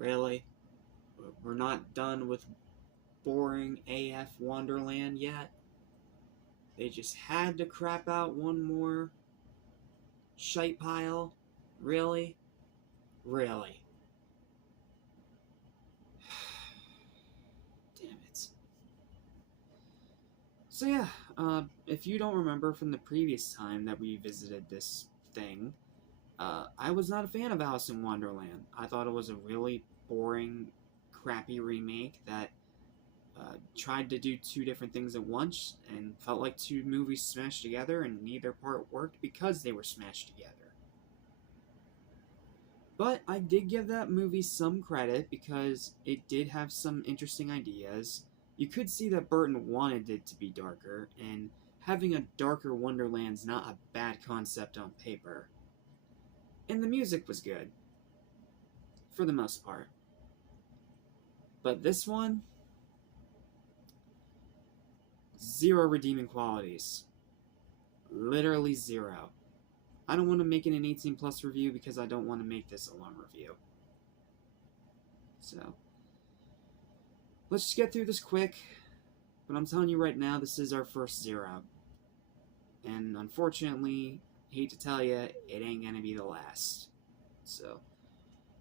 Really? We're not done with boring AF Wonderland yet? They just had to crap out one more shite pile? Really? Really? Damn it. So yeah, if you don't remember from the previous time that we visited this thing, I was not a fan of Alice in Wonderland. I thought it was a really boring, crappy remake that tried to do two different things at once and felt like two movies smashed together, and neither part worked because they were smashed together. But I did give that movie some credit because it did have some interesting ideas. You could see that Burton wanted it to be darker, and having a darker Wonderland's not a bad concept on paper. And the music was good, for the most part. But this one, zero redeeming qualities. Literally zero. I don't want to make it an 18 plus review because I don't want to make this a long review. So, let's just get through this quick. But I'm telling you right now, this is our first zero. And unfortunately, hate to tell you, it ain't gonna be the last. So,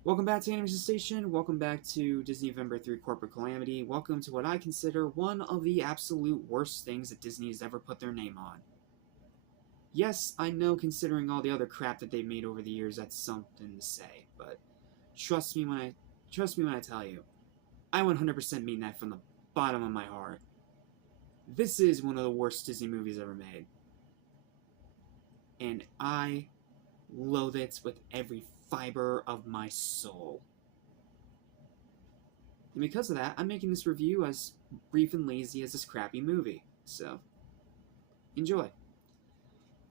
welcome back to Animation Station. Welcome back to Disney November 3 Corporate Calamity. Welcome to what I consider one of the absolute worst things that Disney has ever put their name on. Yes, I know, considering all the other crap that they've made over the years, that's something to say, but trust me when I tell you, I 100% mean that from the bottom of my heart. This is one of the worst Disney movies ever made. And I loathe it with every fiber of my soul. And because of that, I'm making this review as brief and lazy as this crappy movie. So, enjoy.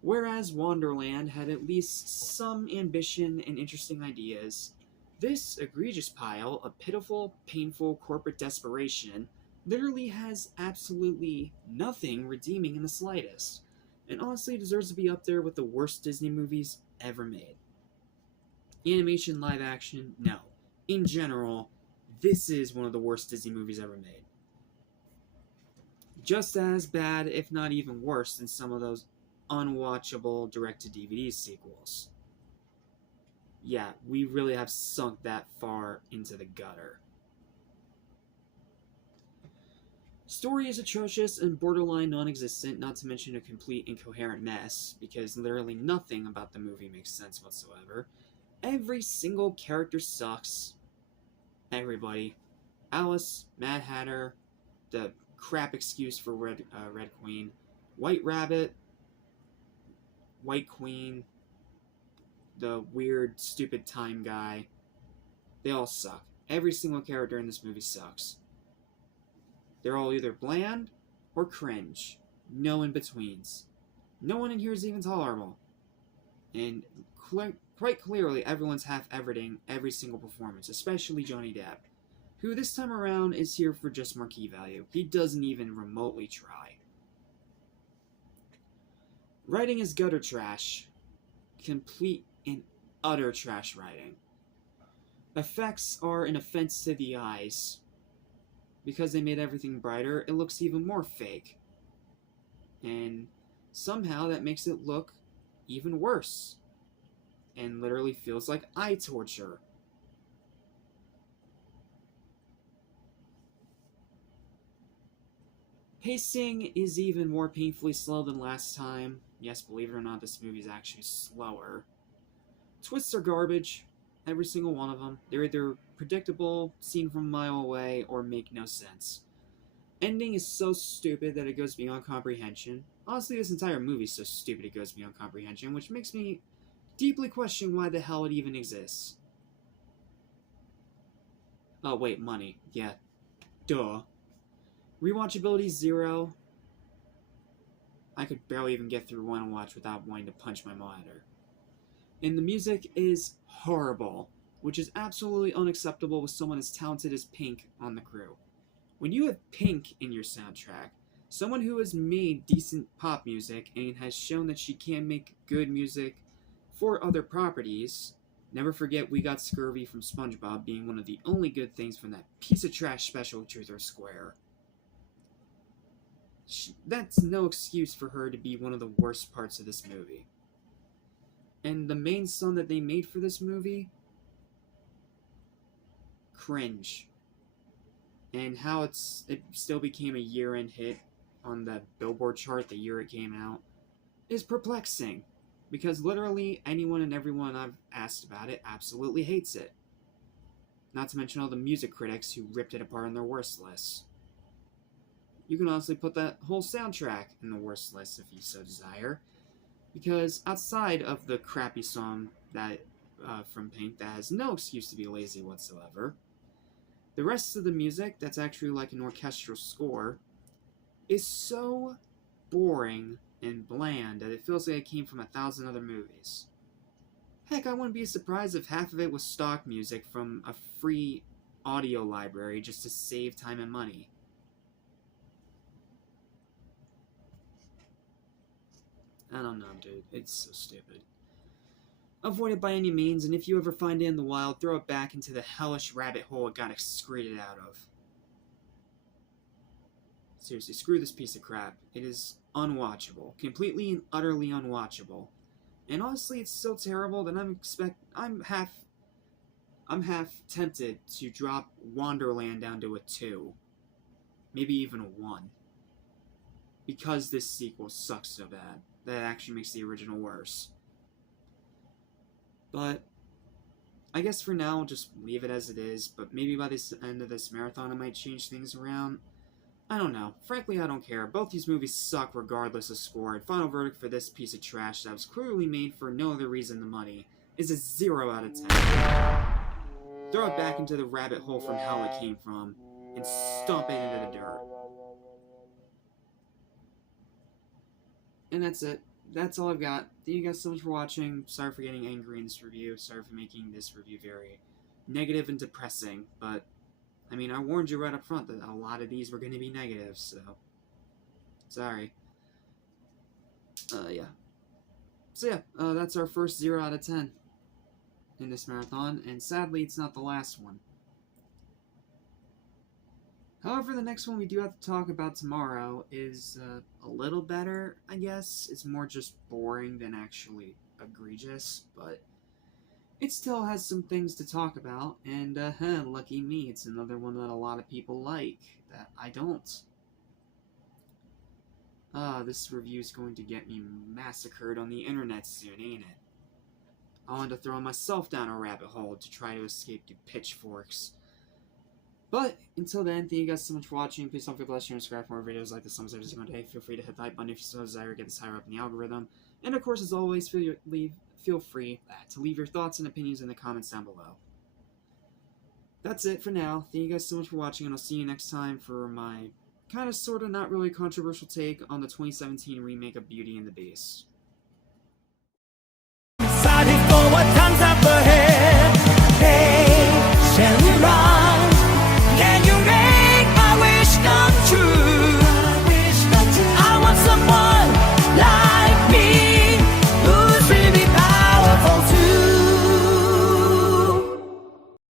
Whereas Wonderland had at least some ambition and interesting ideas, this egregious pile of pitiful, painful corporate desperation literally has absolutely nothing redeeming in the slightest, and honestly deserves to be up there with the worst Disney movies ever made. Animation, live action, no. In general, this is one of the worst Disney movies ever made. Just as bad, if not even worse, than some of those unwatchable direct-to-DVD sequels. Yeah, we really have sunk that far into the gutter. Story is atrocious and borderline non-existent, not to mention a complete incoherent mess, because literally nothing about the movie makes sense whatsoever. Every single character sucks. Everybody. Alice, Mad Hatter, the crap excuse for Red Queen, White Rabbit, White Queen, the weird, stupid time guy. They all suck. Every single character in this movie sucks. They're all either bland or cringe. No in-betweens. No one in here is even tolerable. And quite clearly, everyone's half-everting every single performance, especially Johnny Depp, who this time around is here for just marquee value. He doesn't even remotely try. Writing is gutter trash. Complete and utter trash writing. Effects are an offense to the eyes. Because they made everything brighter, it looks even more fake. And somehow that makes it look even worse. And literally feels like eye torture. Pacing is even more painfully slow than last time. Yes, believe it or not, this movie is actually slower. Twists are garbage. Every single one of them. They're either predictable, seen from a mile away, or make no sense. Ending is so stupid that it goes beyond comprehension. Honestly, this entire movie is so stupid it goes beyond comprehension, which makes me deeply question why the hell it even exists. Oh, wait, money. Yeah. Duh. Rewatchability 0. I could barely even get through one watch without wanting to punch my monitor. And the music is horrible, which is absolutely unacceptable with someone as talented as Pink on the crew. When you have Pink in your soundtrack, someone who has made decent pop music and has shown that she can make good music for other properties, Never forget we got scurvy from SpongeBob being one of the only good things from that piece of trash special Truth or Square. That's no excuse for her to be one of the worst parts of this movie. And the main song that they made for this movie, cringe. And how it still became a year-end hit on the Billboard chart the year it came out is perplexing. Because literally anyone and everyone I've asked about it absolutely hates it. Not to mention all the music critics who ripped it apart on their worst lists. You can honestly put that whole soundtrack in the worst list if you so desire. Because outside of the crappy song that from Pink that has no excuse to be lazy whatsoever, the rest of the music that's actually like an orchestral score is so boring and bland that it feels like it came from 1,000 other movies. Heck, I wouldn't be surprised if half of it was stock music from a free audio library just to save time and money. I don't know, dude. It's so stupid. Avoid it by any means, and if you ever find it in the wild, throw it back into the hellish rabbit hole it got excreted out of. Seriously, screw this piece of crap. It is unwatchable. Completely and utterly unwatchable. And honestly, it's so terrible that I'm half tempted to drop Wonderland down to a 2. Maybe even a 1. Because this sequel sucks so bad. That actually makes the original worse. But I guess for now, I'll just leave it as it is. But maybe by the end of this marathon, I might change things around. I don't know. Frankly, I don't care. Both these movies suck regardless of score. And final verdict for this piece of trash that was clearly made for no other reason than money is a 0 out of 10. Throw it back into the rabbit hole from hell it came from and stomp it into the dirt. And that's it. That's all I've got. Thank you guys so much for watching. Sorry for getting angry in this review. Sorry for making this review very negative and depressing. But, I mean, I warned you right up front that a lot of these were going to be negative, so... Sorry. Yeah. So yeah, that's our first 0 out of 10 in this marathon. And sadly, it's not the last one. However, the next one we do have to talk about tomorrow is a little better, I guess. It's more just boring than actually egregious, but it still has some things to talk about, and lucky me, it's another one that a lot of people like, that I don't. This review's going to get me massacred on the internet soon, ain't it? I'll end up throwing myself down a rabbit hole to try to escape the pitchforks. But, until then, thank you guys so much for watching. Please don't forget to like, share, and subscribe for more videos like this every single day. Feel free to hit the like button if you so desire to get this higher up in the algorithm. And of course, as always, feel free to leave your thoughts and opinions in the comments down below. That's it for now. Thank you guys so much for watching, and I'll see you next time for my kind of, sort of, not really controversial take on the 2017 remake of Beauty and the Beast.